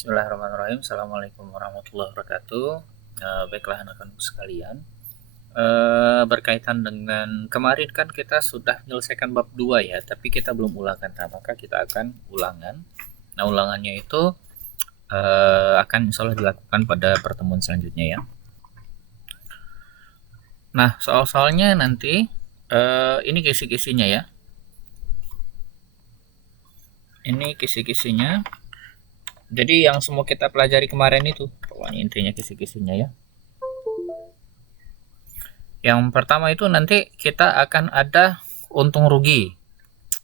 Bismillahirrahmanirrahim. Assalamualaikum warahmatullahi wabarakatuh. Baiklah anak-anak sekalian, berkaitan dengan kemarin kan kita sudah menyelesaikan bab 2 ya, tapi kita belum ulangan. Nah, maka kita akan ulangan. Nah, ulangannya itu akan insya Allah dilakukan pada pertemuan selanjutnya ya. Nah, soal-soalnya nanti ini kisi-kisinya ya. Ini kisi-kisinya. Jadi yang semua kita pelajari kemarin itu, pokoknya intinya kisi-kisinya ya. Yang pertama itu nanti kita akan ada untung rugi.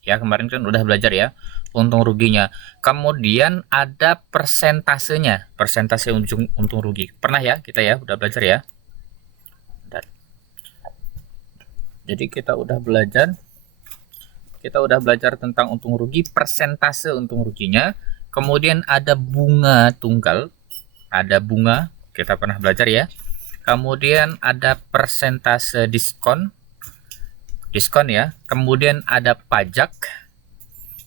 Ya, kemarin kan udah belajar ya, untung ruginya. Kemudian ada persentasenya, persentase untung rugi. Pernah ya kita ya, udah belajar ya. Jadi kita udah belajar tentang untung rugi, persentase untung ruginya. Kemudian ada bunga tunggal, ada bunga, kita pernah belajar ya. Kemudian ada persentase diskon ya. Kemudian ada pajak.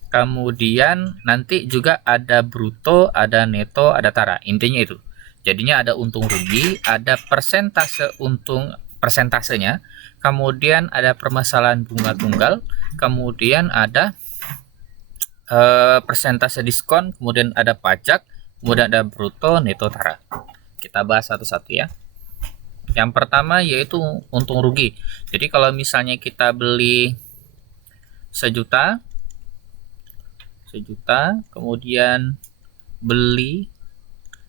Kemudian nanti juga ada bruto, ada neto, ada tara. Intinya itu. Jadinya ada untung rugi, ada persentasenya. Kemudian ada permasalahan bunga tunggal. Kemudian ada persentase diskon, kemudian ada pajak, kemudian ada bruto, neto, tara. Kita bahas satu-satu ya. Yang pertama yaitu untung rugi. Jadi kalau misalnya kita beli sejuta, kemudian beli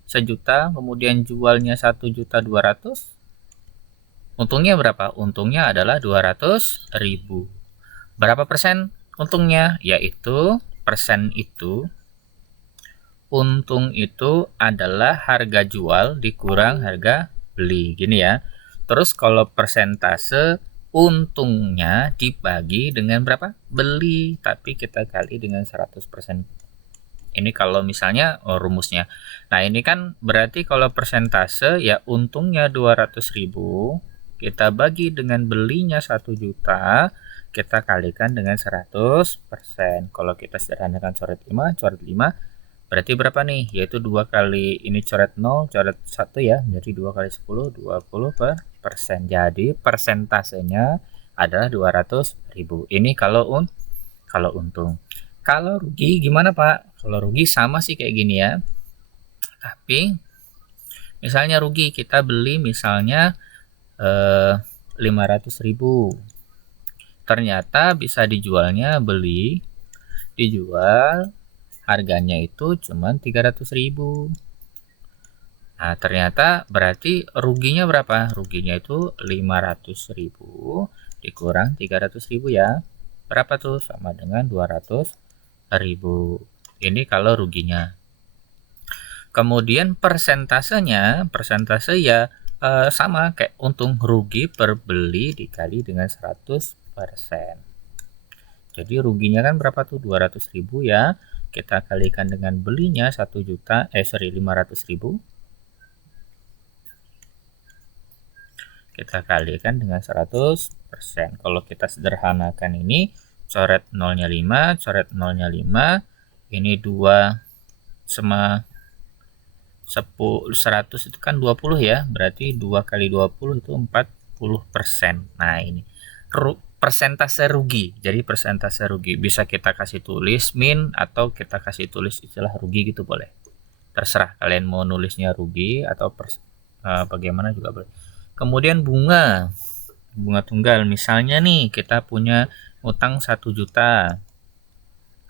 sejuta, kemudian jualnya 1.200.000, untungnya berapa? Untungnya adalah 200.000. Berapa persen untungnya? Yaitu persen itu, untung itu adalah harga jual dikurang harga beli, gini ya. Terus kalau persentase untungnya dibagi dengan berapa? Beli, tapi kita kali dengan 100%. Ini kalau misalnya rumusnya. Nah, ini kan berarti kalau persentase ya untungnya 200.000, kita bagi dengan belinya 1 juta, kita kalikan dengan 100%. Kalau kita sederhanakan coret 5, berarti berapa nih? Yaitu 2 kali ini coret 0, coret 1 ya, jadi 2 kali 10, 20%. Jadi persentasenya adalah 200.000. Ini kalau untung. Kalau rugi gimana Pak? Kalau rugi sama sih kayak gini ya. Tapi misalnya rugi, kita beli misalnya 500.000. Ternyata bisa dijual harganya itu cuma 300.000. Nah, ternyata berarti ruginya berapa? Ruginya itu 500.000 dikurang 300.000 ya. Berapa tuh? Sama dengan 200.000. Ini kalau ruginya. Kemudian persentase ya sama kayak untung, rugi per beli dikali dengan 100%. Jadi ruginya kan berapa tuh? 200.000 ya. Kita kalikan dengan belinya 500.000. Kita kalikan dengan 100%. Kalau kita sederhanakan ini, coret 0-nya 5, coret 0-nya 5, ini 2 sama 100 itu kan 20 ya, berarti 2 kali 20 itu 40%. Nah, ini persentase rugi. Jadi persentase rugi bisa kita kasih tulis min atau kita kasih tulis istilah rugi gitu, boleh. Terserah kalian mau nulisnya rugi atau bagaimana juga boleh. Kemudian bunga tunggal. Misalnya nih kita punya utang 1 juta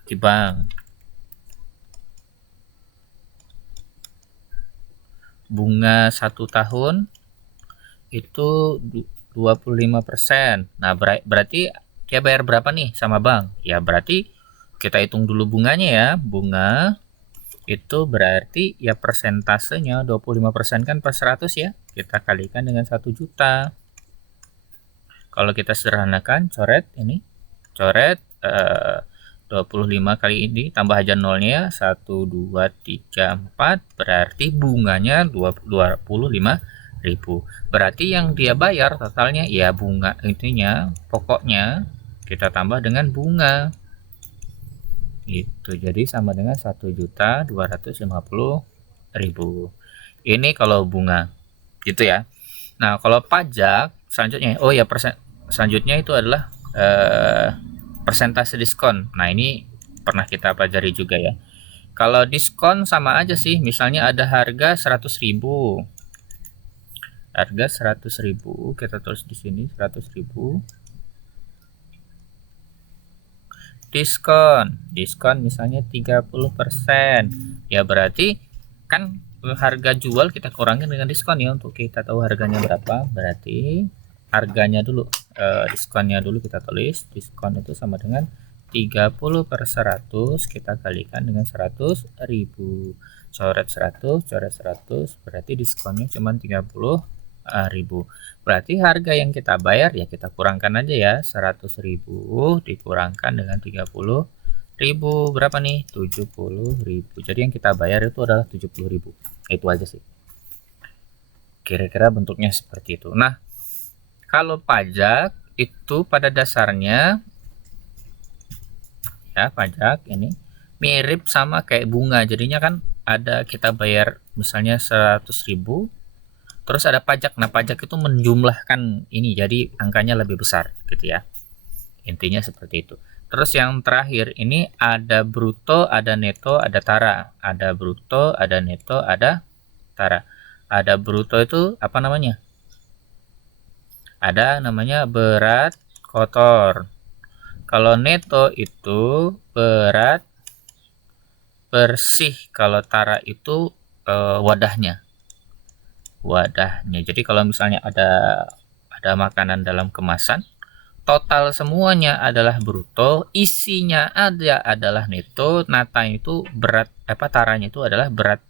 di bank. Bunga 1 tahun itu 25%. Nah, berarti dia bayar berapa nih sama bank? Ya berarti kita hitung dulu bunganya ya. Bunga itu berarti ya persentasenya 25% kan per 100 ya. Kita kalikan dengan 1 juta. Kalau kita sederhanakan, coret 25 kali ini tambah aja nolnya ya, 1, 2, 3, 4, berarti bunganya 25.000. Berarti yang dia bayar totalnya ya bunga, intinya pokoknya kita tambah dengan bunga. Itu jadi sama dengan 1.250.000. Ini kalau bunga gitu ya. Nah, kalau pajak selanjutnya, oh ya, selanjutnya itu adalah persentase diskon. Nah, ini pernah kita pelajari juga ya. Kalau diskon sama aja sih, misalnya ada harga 100.000. Harga 100.000, kita tulis di sini 100.000. Diskon misalnya 30%. Ya berarti kan harga jual kita kurangin dengan diskon ya, untuk kita tahu harganya berapa. Berarti harganya dulu, diskonnya dulu kita tulis. Diskon itu sama dengan 30/100 kita kalikan dengan 100.000. Coret 100, berarti diskonnya cuma 30.000. Berarti harga yang kita bayar ya kita kurangkan aja ya, 100.000 dikurangkan dengan 30.000 berapa nih? 70.000. Jadi yang kita bayar itu adalah 70.000. Itu aja sih. Kira-kira bentuknya seperti itu. Nah, kalau pajak itu pada dasarnya ya, pajak ini mirip sama kayak bunga. Jadinya kan ada kita bayar misalnya 100.000, terus ada pajak. Nah, pajak itu menjumlahkan ini jadi angkanya lebih besar gitu ya. Intinya seperti itu. Terus yang terakhir ini ada bruto, ada neto, ada tara. Ada bruto, ada neto, ada tara. Ada bruto itu apa namanya? Ada namanya berat kotor. Kalau neto itu berat bersih. Kalau tara itu wadahnya. Jadi kalau misalnya ada makanan dalam kemasan, total semuanya adalah bruto, isinya adalah neto. Nata itu berat, taranya itu adalah berat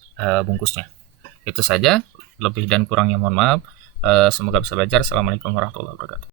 bungkusnya. Itu saja, lebih dan kurangnya mohon maaf. Semoga bisa belajar. Assalamualaikum warahmatullahi wabarakatuh.